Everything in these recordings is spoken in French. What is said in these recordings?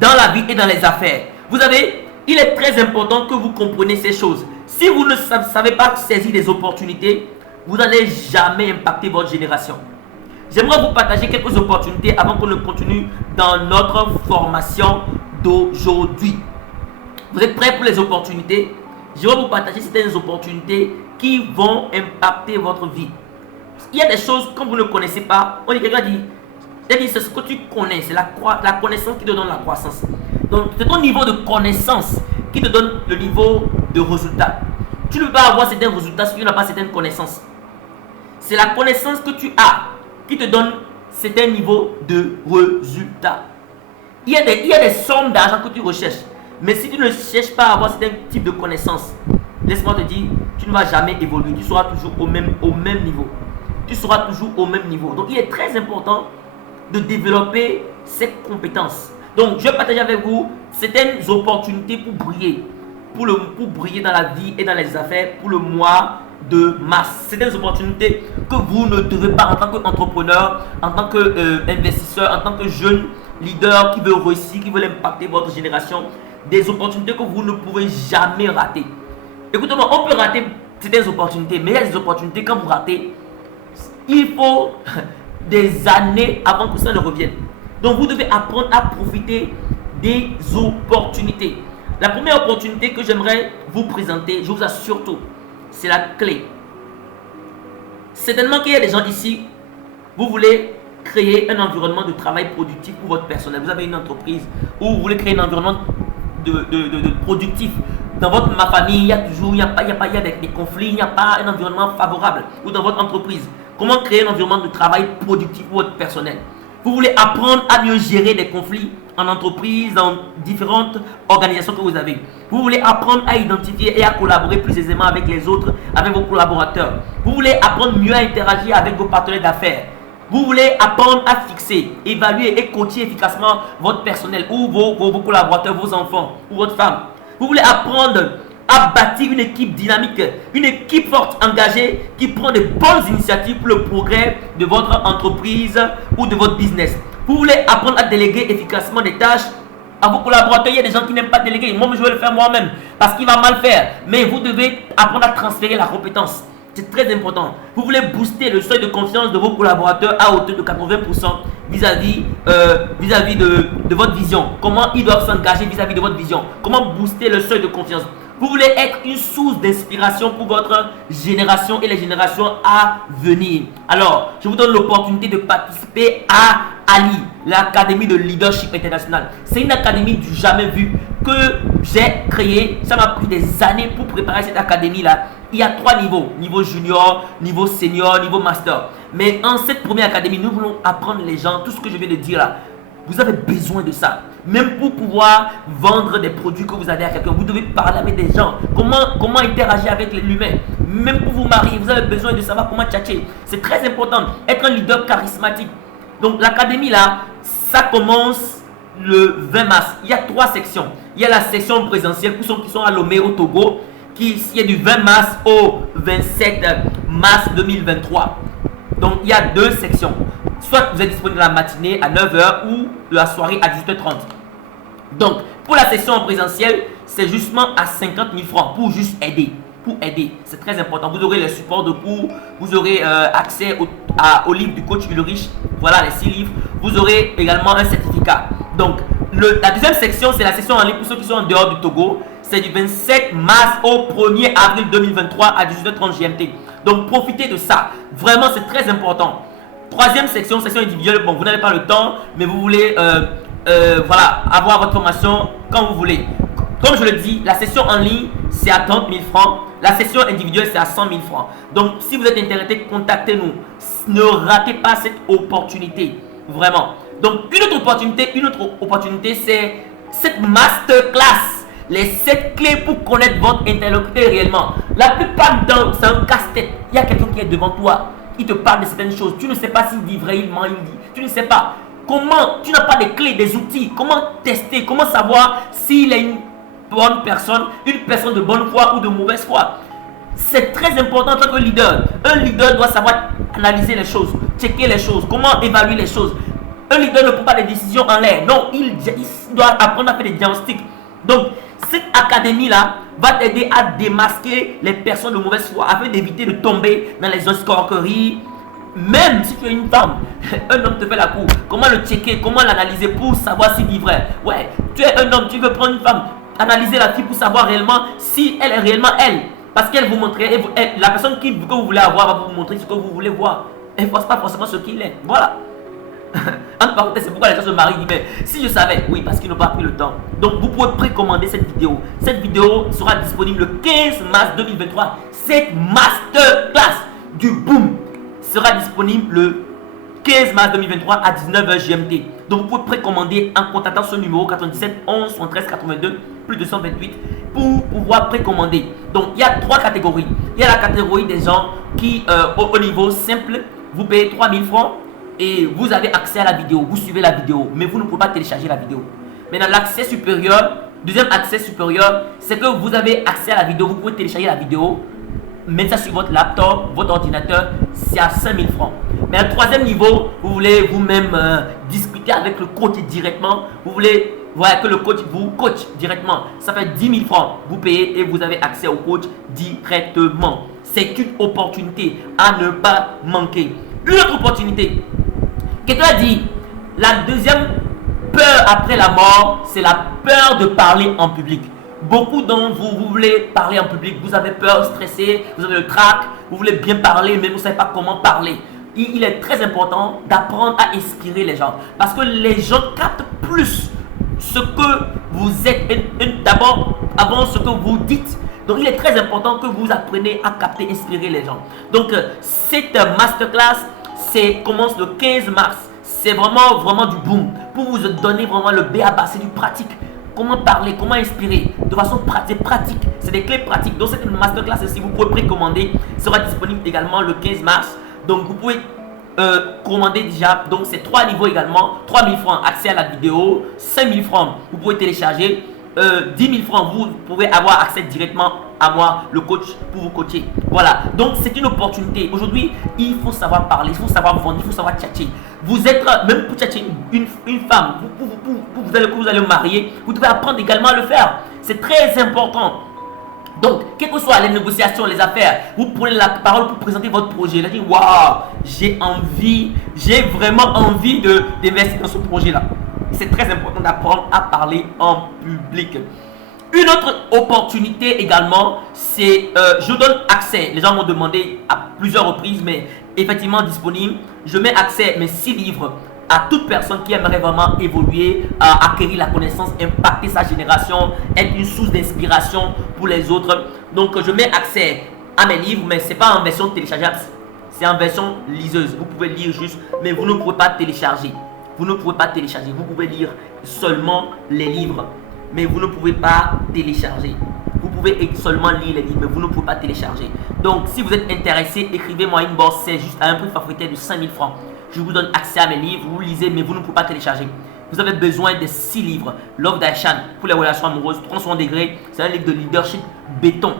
dans la vie et dans les affaires. Vous savez, il est très important que vous compreniez ces choses. Si vous ne savez pas saisir des opportunités, vous n'allez jamais impacter votre génération. J'aimerais vous partager quelques opportunités avant qu'on ne continue dans notre formation d'aujourd'hui. Vous êtes prêts pour les opportunités? Je vais vous partager certaines opportunités qui vont impacter votre vie. Il y a des choses que vous ne connaissez pas. On dit, quelqu'un dit, c'est ce que tu connais, c'est la connaissance qui te donne la croissance. Donc, c'est ton niveau de connaissance qui te donne le niveau de résultat. Tu ne peux pas avoir certains résultats si tu n'as pas certaines connaissances. C'est la connaissance que tu as qui te donne certains niveaux de résultats. Il y a des sommes d'argent que tu recherches. Mais si tu ne cherches pas à avoir certains types de connaissances, laisse-moi te dire, tu ne vas jamais évoluer. Tu seras toujours au même niveau. Tu seras toujours au même niveau. Donc, il est très important de développer ces compétences. Donc, je vais partager avec vous certaines opportunités pour briller. Pour briller dans la vie et dans les affaires pour le mois de mars. Certaines opportunités que vous ne devez pas en tant qu'entrepreneur, en tant qu'investisseur, en tant que jeune leader qui veut réussir, qui veut impacter votre génération. Des opportunités que vous ne pouvez jamais rater. Écoutez-moi, on peut rater certaines opportunités, mais il y a des opportunités, quand vous ratez, il faut des années avant que ça ne revienne. Donc vous devez apprendre à profiter des opportunités. La première opportunité que j'aimerais vous présenter, je vous assure tout, c'est la clé. Certainement qu'il y a des gens ici, vous voulez créer un environnement de travail productif pour votre personnel. Vous avez une entreprise ou vous voulez créer un environnement de productif. Dans votre famille, il y a des conflits, il n'y a pas un environnement favorable. Ou dans votre entreprise, comment créer un environnement de travail productif pour votre personnel? Vous voulez apprendre à mieux gérer des conflits en entreprise, dans différentes organisations que vous avez. Vous voulez apprendre à identifier et à collaborer plus aisément avec les autres, avec vos collaborateurs. Vous voulez apprendre mieux à interagir avec vos partenaires d'affaires. Vous voulez apprendre à fixer, évaluer et coacher efficacement votre personnel ou vos collaborateurs, vos enfants ou votre femme. Vous voulez apprendre à bâtir une équipe dynamique, une équipe forte, engagée, qui prend de bonnes initiatives pour le progrès de votre entreprise ou de votre business. Vous voulez apprendre à déléguer efficacement des tâches à vos collaborateurs. Il y a des gens qui n'aiment pas déléguer. Moi, je vais le faire moi-même parce qu'il va mal faire. Mais vous devez apprendre à transférer la compétence. C'est très important. Vous voulez booster le seuil de confiance de vos collaborateurs à hauteur de 80% vis-à-vis de votre vision. Comment ils doivent s'engager vis-à-vis de votre vision. Comment booster le seuil de confiance. Vous voulez être une source d'inspiration pour votre génération et les générations à venir. Alors, je vous donne l'opportunité de participer à Ali, l'Académie de Leadership International. C'est une académie du jamais vu que j'ai créée. Ça m'a pris des années pour préparer cette académie-là. Il y a 3 niveaux. Niveau junior, niveau senior, niveau master. Mais en cette première académie, nous voulons apprendre les gens, tout ce que je viens de dire là. Vous avez besoin de ça. Même pour pouvoir vendre des produits que vous avez à quelqu'un, vous devez parler avec des gens. Comment interagir avec l'humain. Même pour vous marier, vous avez besoin de savoir comment tchatcher. C'est très important. Être un leader charismatique. Donc l'académie là, ça commence le 20 mars. Il y a 3 sections. Il y a la section présentielle pour ceux qui sont à Lomé au Togo, qui est du 20 mars au 27 mars 2023. Donc il y a 2 sections. Soit vous êtes disponible la matinée à 9h ou la soirée à 18h30. Donc, pour la session en présentiel, c'est justement à 50 000 francs pour juste aider. Pour aider, c'est très important. Vous aurez le support de cours, vous aurez accès au livre du coach Ulrich. Voilà les 6 livres. Vous aurez également un certificat. Donc, la deuxième section, c'est la session en ligne pour ceux qui sont en dehors du Togo. C'est du 27 mars au 1er avril 2023 à 18h30 GMT. Donc, profitez de ça. Vraiment, c'est très important. Troisième section, section individuelle. Bon, vous n'avez pas le temps, mais vous voulez voilà, avoir votre formation quand vous voulez. Comme je le dis, la session en ligne, c'est à 30 000 francs. La session individuelle, c'est à 100 000 francs. Donc, si vous êtes intéressé, contactez-nous. Ne ratez pas cette opportunité. Vraiment. Donc, une autre opportunité, c'est cette masterclass. Les 7 clés pour connaître votre interlocuteur réellement. La plupart du temps, c'est un casse-tête. Il y a quelqu'un qui est devant toi. Il te parle de certaines choses. Tu ne sais pas s'il dit vrai, il ment, il dit. Tu ne sais pas. Comment, tu n'as pas des clés, des outils. Comment tester, comment savoir s'il est une bonne personne, une personne de bonne foi ou de mauvaise foi. C'est très important en tant que leader. Un leader doit savoir analyser les choses, checker les choses, comment évaluer les choses. Un leader ne prend pas des décisions en l'air. Non, il doit apprendre à faire des diagnostics. Donc, cette académie-là va t'aider à démasquer les personnes de mauvaise foi afin d'éviter de tomber dans les escroqueries. Même si tu es une femme, un homme te fait la cour. Comment le checker, comment l'analyser pour savoir s'il dit vrai. Ouais, tu es un homme, tu veux prendre une femme. Analyser la fille pour savoir réellement si elle est réellement elle. Parce qu'elle vous montrerait, la personne que vous voulez avoir va vous montrer ce que vous voulez voir. Elle ne voit pas forcément ce qu'il est. Voilà. Entre parenthèses, c'est pourquoi les gens se marient. Mais si je savais, oui, parce qu'ils n'ont pas pris le temps. Donc vous pouvez précommander cette vidéo. Cette vidéo sera disponible le 15 mars 2023. Cette masterclass du boom sera disponible le 15 mars 2023 à 19h GMT. Donc vous pouvez précommander en contactant ce numéro 97 11 73 82 plus 228 pour pouvoir précommander. Donc il y a 3 catégories. Il y a la catégorie des gens qui au niveau simple, vous payez 3000 francs et vous avez accès à la vidéo. Vous suivez la vidéo, mais vous ne pouvez pas télécharger la vidéo. Maintenant l'accès supérieur, deuxième accès supérieur, c'est que vous avez accès à la vidéo. Vous pouvez télécharger la vidéo, mettre ça sur votre laptop, votre ordinateur, c'est à 5000 francs. Mais le troisième niveau, vous voulez vous-même discuter avec le coach directement. Vous voulez que le coach vous coach directement. Ça fait 10 000 francs. Vous payez et vous avez accès au coach directement. C'est une opportunité à ne pas manquer. Une autre opportunité. Quelqu'un a dit, la deuxième peur après la mort, c'est la peur de parler en public. Beaucoup d'entre vous, vous voulez parler en public, vous avez peur, stressé, vous avez le trac, vous voulez bien parler, mais vous ne savez pas comment parler. Il est très important d'apprendre à inspirer les gens. Parce que les gens captent plus ce que vous êtes, d'abord, avant ce que vous dites. Donc il est très important que vous appreniez à capter, inspirer les gens. Donc cette masterclass commence le 15 mars. C'est vraiment du boom. Pour vous donner vraiment le B.A.B.A, c'est du pratique. Comment parler, comment inspirer de façon pratique. C'est des clés pratiques. Donc cette masterclass, si vous pouvez précommander, sera disponible également le 15 mars. Donc vous pouvez commander déjà. Donc c'est 3 niveaux également. 3000 francs accès à la vidéo. 5000 francs vous pouvez télécharger. 10 000 francs vous pouvez avoir accès directement à moi, le coach, pour vous coacher. Voilà, donc c'est une opportunité. Aujourd'hui, il faut savoir parler, il faut savoir vendre, il faut savoir tchatcher. Vous êtes, même pour tchatcher une femme, vous allez marier, vous devez apprendre également à le faire. C'est très important. Donc, quelles que soient les négociations, les affaires, vous prenez la parole pour présenter votre projet. Là, dit, waouh, j'ai vraiment envie d'investir dans ce projet-là. C'est très important d'apprendre à parler en public. Une autre opportunité également, c'est je donne accès. Les gens m'ont demandé à plusieurs reprises, mais effectivement disponible. Je mets accès, mes 6 livres, à toute personne qui aimerait vraiment évoluer, acquérir la connaissance, impacter sa génération, être une source d'inspiration pour les autres. Donc je mets accès à mes livres, mais ce n'est pas en version téléchargeable, c'est en version liseuse. Vous pouvez lire juste, mais vous ne pouvez pas télécharger. Vous ne pouvez pas télécharger, vous pouvez lire seulement les livres, mais vous ne pouvez pas télécharger. Vous pouvez seulement lire les livres, mais vous ne pouvez pas télécharger. Donc, si vous êtes intéressé, écrivez-moi une bourse, c'est juste à un prix forfaitaire de 5000 francs. Je vous donne accès à mes livres, vous lisez, mais vous ne pouvez pas télécharger. Vous avez besoin de 6 livres. Love d'Aishan pour les relations amoureuses, 300 degrés, c'est un livre de leadership béton.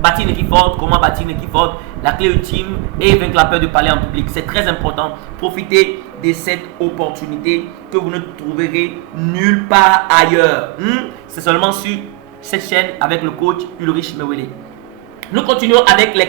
Bâtir une équipe forte, comment bâtir une équipe forte, la clé ultime et vaincre la peur de parler en public. C'est très important. Profitez de cette opportunité que vous ne trouverez nulle part ailleurs. C'est seulement sur cette chaîne avec le coach Ulrich Mewele. Nous continuons avec les